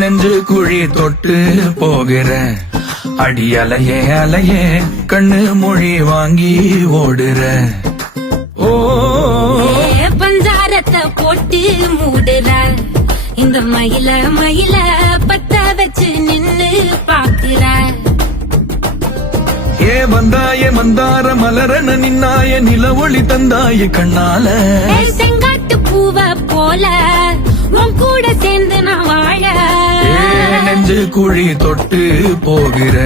நெஞ்சு குழி தொட்டு போகிற அடி அலையே அலையே கண்ணு மொழி வாங்கி ஓடுற. ஓ பஞ்சாரத்தை போட்டு மூடுற இந்த மயில மயில பத்த வச்சு நின்னு பாக்குற. ஏ வந்தாய மந்தார மலரன நின்னாய நில ஒளி தந்தாய கண்ணால. செங்காட்டு பூவ போல உன் கூட சேர்ந்து நான் வாழ. நெஞ்சு குழி தொட்டு போகிற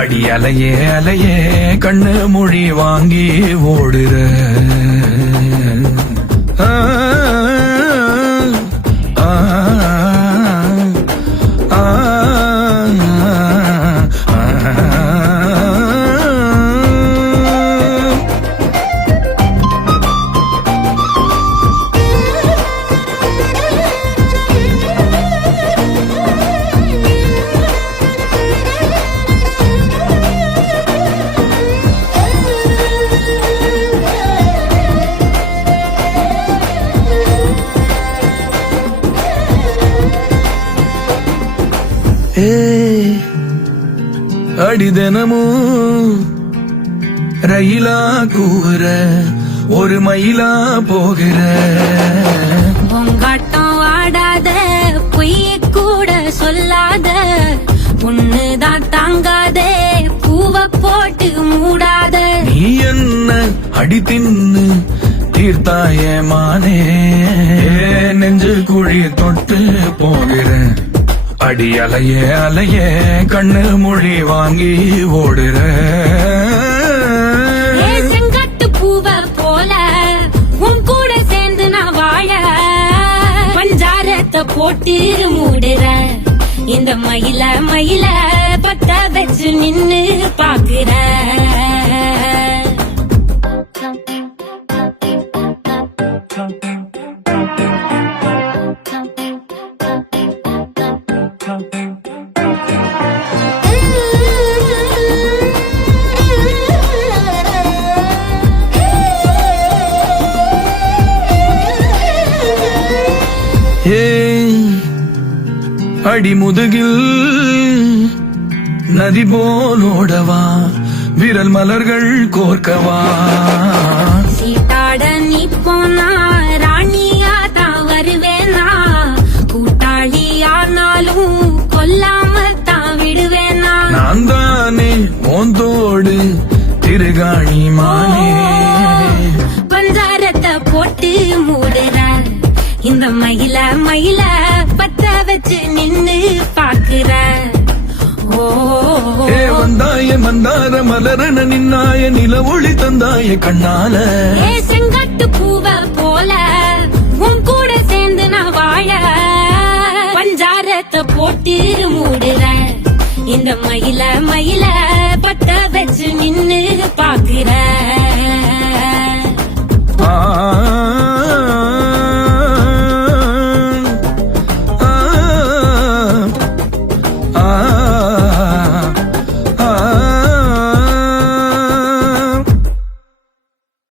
அடி அலையே அலையே கண்ணு மொழி வாங்கி ஓடுற. அடி தினமும் ரயிலா கூற ஒரு மயிலா போகிற. பொங்காட்டம் ஆடாத பொய்ய கூட சொல்லாத பொண்ணுதான் தாங்காத பூவ போட்டு மூடாத. நீ என்ன அடி தின்னு தீர்த்தாய மானே நெஞ்சு குழி தொட்டு போகிற அடி அலையே அலையே கண்ணு மொழி வாங்கி ஓடுற. செங்கட்டு பூவ போல உன் கூட சேர்ந்து நான் வாழ. பஞ்சாரத்தை போட்டு மூடுற இந்த மயில மயில பத்த வச்சு நின்னு பாக்குற. அடி முதுகில் நதி போலோடவா விரல் மலர்கள் கோர்க்கவா. சீட்டாட நீ போனா ராணியா தான் வருவேனா. கூட்டாளி ஆனாலும் கொல்லாம தான் விடுவேனா. நான் தானே மோந்தோடு திருகாணி மானே. பஞ்சாரத்தை போட்டு மூடுற இந்த மயில மயில பத்த வச்சு நின்னு பாக்குற. வந்தாய மந்தார மலரன நின்னாய நில ஒளி தந்தாய கண்ணால. செங்கட்டு பூவ போல உன் கூட சேர்ந்து நான் வாழ. பஞ்சாரத்தை போட்டு மூடுற இந்த மயில மயில பத்த வச்சு நின்னு பாக்குற.